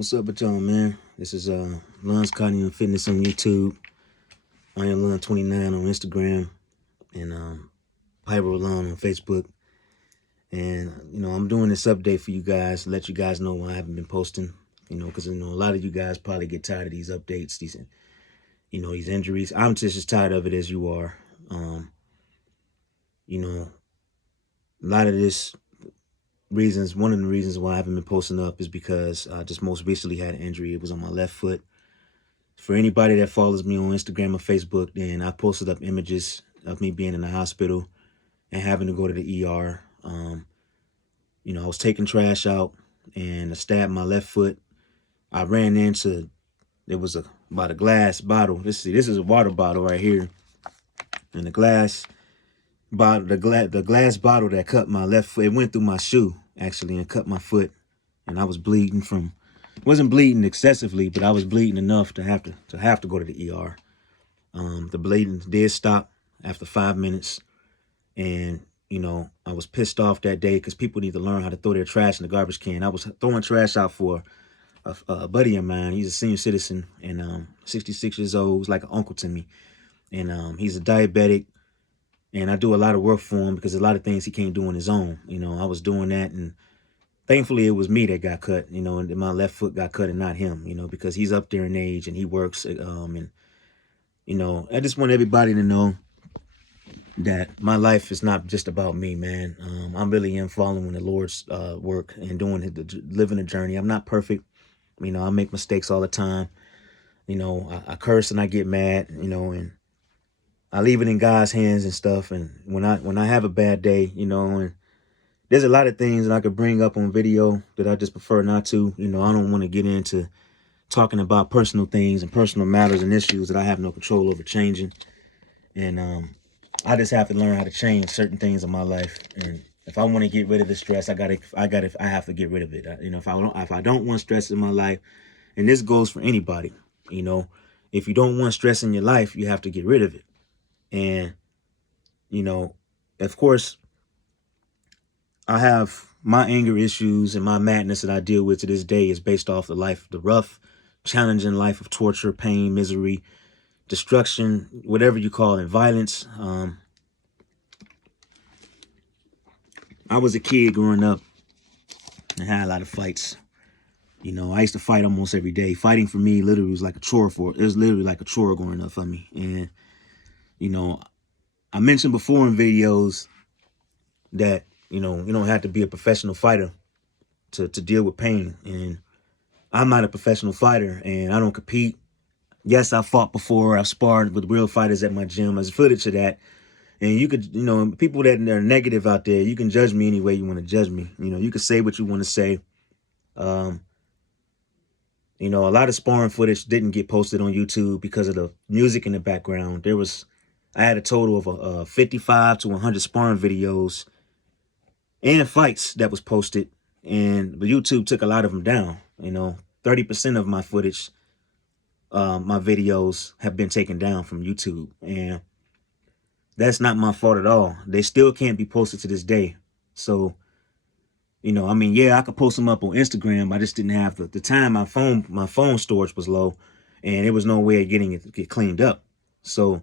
What's up with y'all, man? This is Lons Cardio and Fitness on YouTube. I am Lon29 on Instagram and Pyro Lon on Facebook. And I'm doing this update for you guys to let you guys know why I haven't been posting. Because a lot of you guys probably get tired of these updates, these injuries. I'm just as tired of it as you are. A lot of this one of the reasons why I haven't been posting up is because I just most recently had an injury. It was on my left foot. For anybody that follows me on Instagram or Facebook, then I posted up images of me being in the hospital and having to go to the ER. I was taking trash out and I stabbed my left foot. I ran into, there was about a glass bottle. This is a water bottle right here. And the glass bottle, the glass bottle that cut my left foot, it went through my shoe actually and cut my foot. And I was bleeding wasn't bleeding excessively, but I was bleeding enough to have to go to the ER. The bleeding did stop after 5 minutes. And, I was pissed off that day because people need to learn how to throw their trash in the garbage can. I was throwing trash out for a buddy of mine. He's a senior citizen and 66 years old. He's like an uncle to me. And he's a diabetic. And I do a lot of work for him because a lot of things he can't do on his own. I was doing that, and thankfully it was me that got cut, and my left foot got cut and not him, because he's up there in age and he works. And I just want everybody to know that my life is not just about me, man. I really am following the Lord's work and living a journey. I'm not perfect. I make mistakes all the time. I curse and I get mad, and I leave it in God's hands and stuff. And when I have a bad day, and there's a lot of things that I could bring up on video that I just prefer not to. I don't want to get into talking about personal things and personal matters and issues that I have no control over changing. And I just have to learn how to change certain things in my life. And if I want to get rid of the stress, I have to get rid of it. If I don't want stress in my life, and this goes for anybody, if you don't want stress in your life, you have to get rid of it. And, of course, I have my anger issues and my madness that I deal with to this day is based off the rough, challenging life of torture, pain, misery, destruction, whatever you call it, violence. I was a kid growing up and had a lot of fights. I used to fight almost every day. Fighting for me literally was like a chore it was literally like a chore growing up for me. And, I mentioned before in videos that, you don't have to be a professional fighter to deal with pain. And I'm not a professional fighter and I don't compete. Yes, I fought before. I've sparred with real fighters at my gym. There's footage of that. And you could, people that are negative out there, you can judge me any way you want to judge me. You can say what you want to say. A lot of sparring footage didn't get posted on YouTube because of the music in the background. I had a total of 55 to 100 sparring videos and fights that was posted. And YouTube took a lot of them down. 30% of my footage, my videos have been taken down from YouTube. And that's not my fault at all. They still can't be posted to this day. So, yeah, I could post them up on Instagram. I just didn't have the time. My phone storage was low and there was no way of getting it to get cleaned up. So,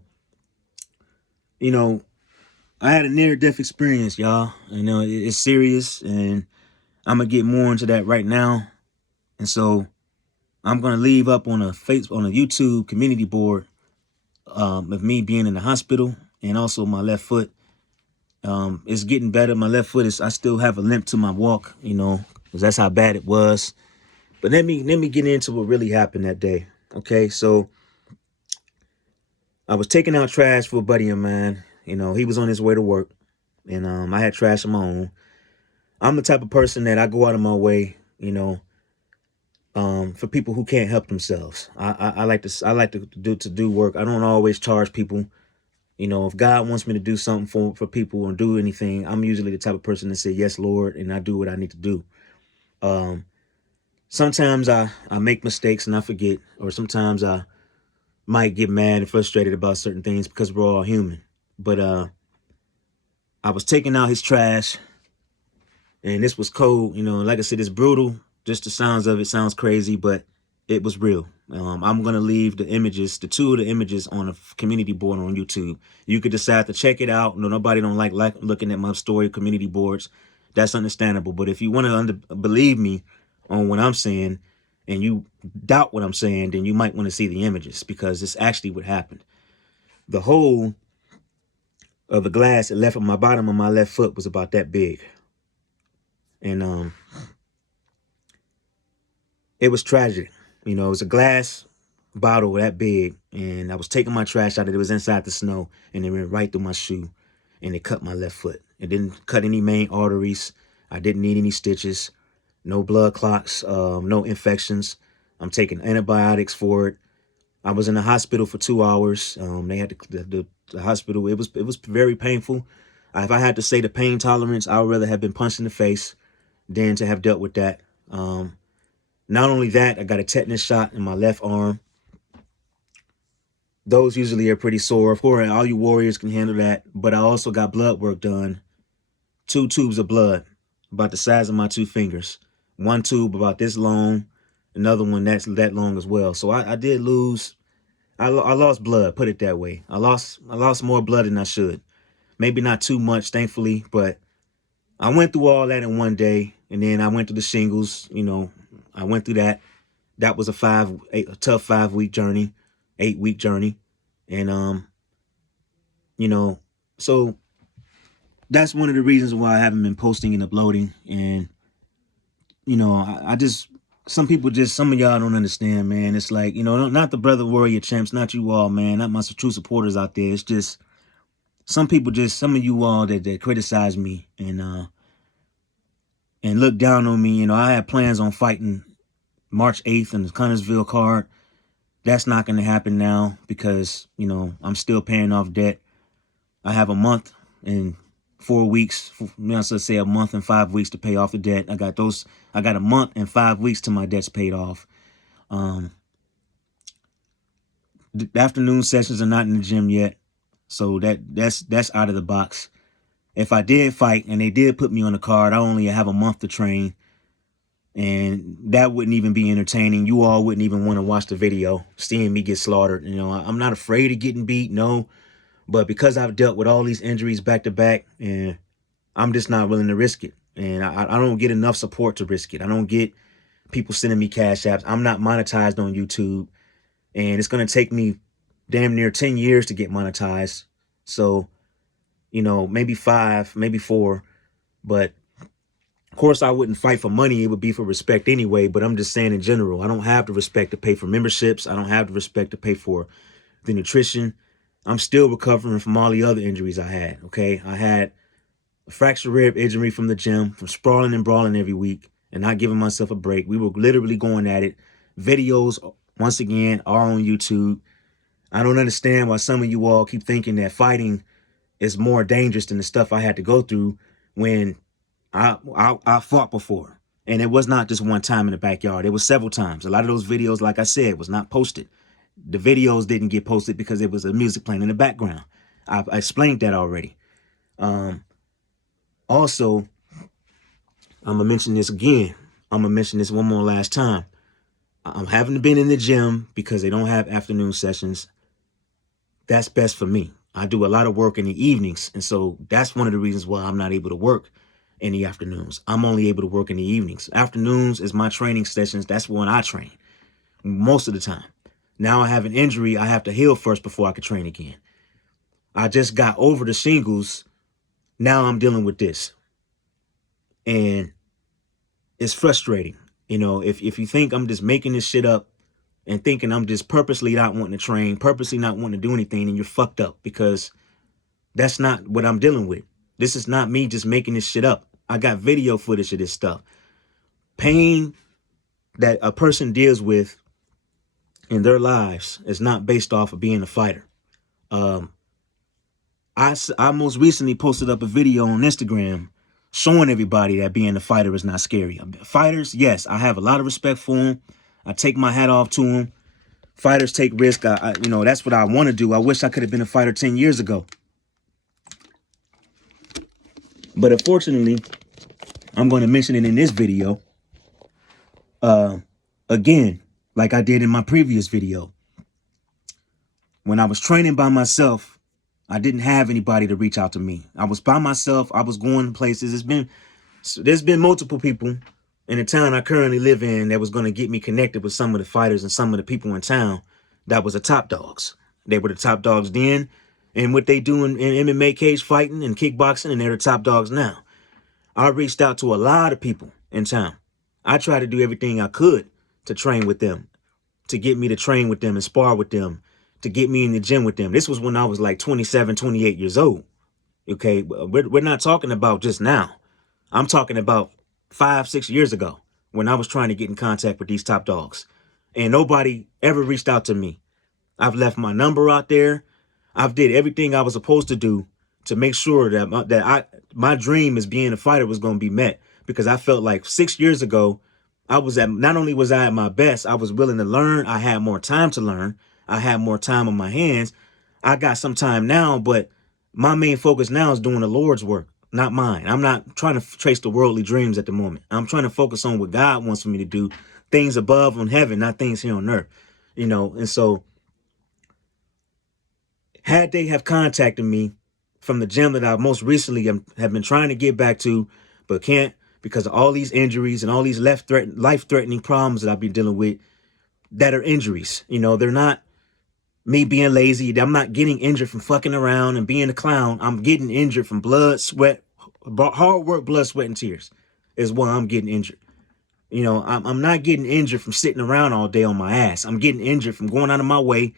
I had a near-death experience, y'all. It's serious, and I'm going to get more into that right now. And so I'm going to leave up on a YouTube community board of me being in the hospital and also my left foot. It's getting better. My left foot I still have a limp to my walk, because that's how bad it was. But let me get into what really happened that day. Okay, so I was taking out trash for a buddy of mine. He was on his way to work, and I had trash of my own. I'm the type of person that I go out of my way, for people who can't help themselves. I like to do work. I don't always charge people. If God wants me to do something for people or do anything, I'm usually the type of person that say, yes, Lord, and I do what I need to do. Sometimes I make mistakes and I forget, or sometimes I might get mad and frustrated about certain things because we're all human. But I was taking out his trash, and this was cold. Like I said, it's brutal Just the sounds of it sounds crazy, but it was real. I'm going to leave the images, the two of the images on a community board on YouTube. You could decide to check it out. No, nobody don't like looking at my story community boards. That's understandable. But if you want to believe me on what I'm saying and you doubt what I'm saying, then you might want to see the images, because it's actually what happened. The hole of the glass that left on my bottom of my left foot was about that big. And it was tragic. You know, it was a glass bottle that big, and I was taking my trash out. It was inside the snow, and it went right through my shoe, and it cut my left foot. It didn't cut any main arteries. I didn't need any stitches, no blood clots, no infections. I'm taking antibiotics for it. I was in the hospital for 2 hours. They had the hospital. It was very painful. If I had to say the pain tolerance, I would rather have been punched in the face than to have dealt with that. Not only that, I got a tetanus shot in my left arm. Those usually are pretty sore. Of course, all you warriors can handle that. But I also got blood work done. 2 tubes of blood, about the size of my 2 fingers. One tube about this long, another one that's that long as well. So I did lose. I lost blood, put it that way. I lost more blood than I should. Maybe not too much, thankfully, but I went through all that in one day, and then I went through the shingles. You know, I went through that. That was a tough 5-week journey, 8-week journey, and you know, so that's one of the reasons why I haven't been posting and uploading. And you know, I just, some of y'all don't understand, man. It's like, you know, not the Brother Warrior Champs, not you all, man, not my true supporters out there. It's just some of you all that criticize me and look down on me. You know, I had plans on fighting March 8th in the Connersville card. That's not going to happen now because, you know, I'm still paying off debt. I have a month and 4 weeks, let's say a month and 5 weeks to pay off the debt. I got a month and 5 weeks till my debt's paid off. The afternoon sessions are not in the gym yet, so that's out of the box. If I did fight and they did put me on the card, I only have a month to train, and that wouldn't even be entertaining. You all wouldn't even want to watch the video, seeing me get slaughtered. You know, I'm not afraid of getting beat, no, but because I've dealt with all these injuries back to back, and I'm just not willing to risk it. And I don't get enough support to risk it. I don't get people sending me cash apps. I'm not monetized on YouTube, and it's going to take me damn near 10 years to get monetized. So, you know, maybe 5, maybe 4, but of course I wouldn't fight for money. It would be for respect anyway, but I'm just saying in general, I don't have the respect to pay for memberships. I don't have the respect to pay for the nutrition. I'm still recovering from all the other injuries I had, okay? I had a fractured rib injury from the gym, from sprawling and brawling every week and not giving myself a break. We were literally going at it. Videos, once again, are on YouTube. I don't understand why some of you all keep thinking that fighting is more dangerous than the stuff I had to go through when I fought before. And it was not just one time in the backyard. It was several times. A lot of those videos, like I said, was not posted. The videos didn't get posted because there was a music playing in the background. I explained that already. Also, I'm going to mention this again. I'm going to mention this one more last time. I'm having been in the gym because they don't have afternoon sessions. That's best for me. I do a lot of work in the evenings. And so that's one of the reasons why I'm not able to work in the afternoons. I'm only able to work in the evenings. Afternoons is my training sessions. That's when I train most of the time. Now I have an injury. I have to heal first before I can train again. I just got over the shingles. Now I'm dealing with this. And it's frustrating. You know, if you think I'm just making this shit up and thinking I'm just purposely not wanting to train, purposely not wanting to do anything, then you're fucked up, because that's not what I'm dealing with. This is not me just making this shit up. I got video footage of this stuff. Pain that a person deals with in their lives is not based off of being a fighter. I most recently posted up a video on Instagram showing everybody that being a fighter is not scary. Fighters, yes, I have a lot of respect for them. I take my hat off to them. Fighters take risk. You know, that's what I want to do. I wish I could have been a fighter 10 years ago. But unfortunately, I'm going to mention it in this video. Again, like I did in my previous video, when I was training by myself, I didn't have anybody to reach out to me. I was by myself. I was going places. There's been multiple people in the town I currently live in that was going to get me connected with some of the fighters and some of the people in town that was the top dogs. They were the top dogs then, and what they do in MMA cage fighting and kickboxing, and they're the top dogs now. I reached out to a lot of people in town. I tried to do everything I could to train with them, to get me to train with them and spar with them, to get me in the gym with them. This was when I was like 27, 28 years old. Okay, we're not talking about just now. I'm talking about 5, 6 years ago when I was trying to get in contact with these top dogs. And nobody ever reached out to me. I've left my number out there. I've did everything I was supposed to do to make sure that my dream as being a fighter was going to be met, because I felt like 6 years ago, not only was I at my best, I was willing to learn. I had more time to learn. I had more time on my hands. I got some time now, but my main focus now is doing the Lord's work, not mine. I'm not trying to trace the worldly dreams at the moment. I'm trying to focus on what God wants for me to do, things above in heaven, not things here on earth, and so had they have contacted me from the gym that I most recently have been trying to get back to, but can't because of all these injuries and all these life-threatening problems that I've been dealing with that are injuries. They're not me being lazy. I'm not getting injured from fucking around and being a clown. I'm getting injured from blood, sweat, hard work, blood, sweat, and tears is why I'm getting injured. I'm not getting injured from sitting around all day on my ass. I'm getting injured from going out of my way,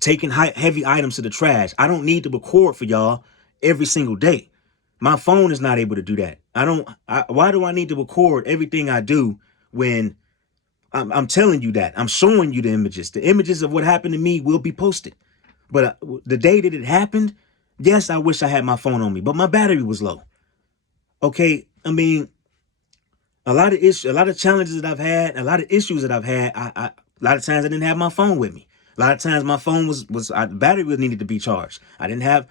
taking heavy items to the trash. I don't need to record for y'all every single day. My phone is not able to do that. Why do I need to record everything I do when I'm telling you that? I'm showing you the images. The images of what happened to me will be posted. But the day that it happened, yes, I wish I had my phone on me, but my battery was low. Okay, I mean, a lot of challenges that I've had, a lot of issues that I've had, a lot of times I didn't have my phone with me. A lot of times my phone the battery needed to be charged. I didn't have,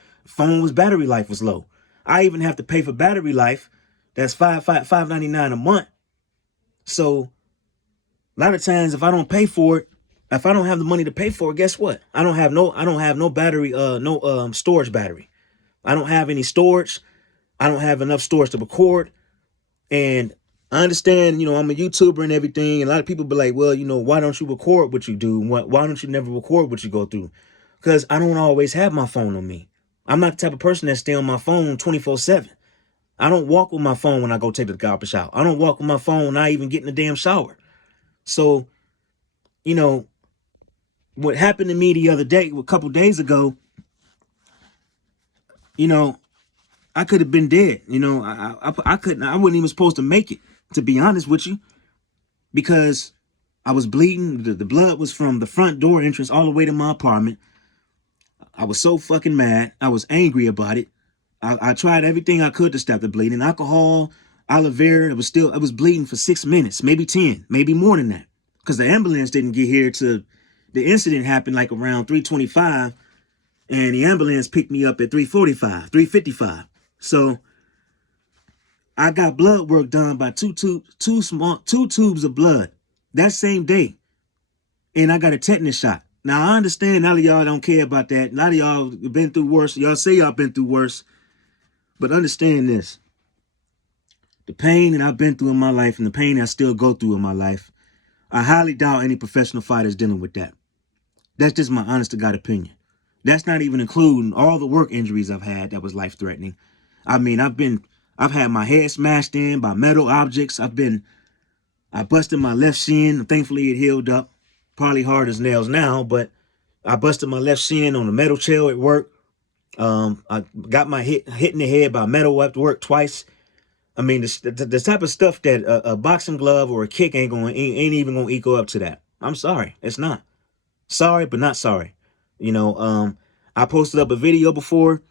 battery life was low. I even have to pay for battery life. That's $5.99 a month. So a lot of times if I don't pay for it, if I don't have the money to pay for it, guess what? I don't have no battery, storage battery. I don't have any storage. I don't have enough storage to record. And I understand, I'm a YouTuber and everything. And a lot of people be like, well, why don't you record what you do? Why don't you never record what you go through? Because I don't always have my phone on me. I'm not the type of person that stay on my phone 24/7. I don't walk with my phone when I go take the garbage out. I don't walk with my phone when I even get in the damn shower. So, what happened to me the other day, a couple days ago, I could have been dead. I couldn't. I wasn't even supposed to make it, to be honest with you, because I was bleeding. The blood was from the front door entrance all the way to my apartment. I was so fucking mad. I was angry about it. I tried everything I could to stop the bleeding. Alcohol, aloe vera. It was bleeding for 6 minutes, maybe 10, maybe more than that. Because the ambulance didn't get here to, the incident happened like around 3:25, and the ambulance picked me up at 3:45, 3:55. So I got blood work done by two tubes of blood that same day. And I got a tetanus shot. Now I understand a lot of y'all don't care about that. A lot of y'all been through worse. Y'all say y'all been through worse. But understand this. The pain that I've been through in my life and the pain I still go through in my life, I highly doubt any professional fighters dealing with that. That's just my honest to God opinion. That's not even including all the work injuries I've had that was life-threatening. I mean, I've had my head smashed in by metal objects. I busted my left shin. Thankfully, it healed up. Probably hard as nails now, but I busted my left shin on a metal chair at work. I got my hit in the head by metal at work twice. I mean, the type of stuff that a boxing glove or a kick ain't even gonna equal up to that. I'm sorry, it's not. Sorry, but not sorry. I posted up a video before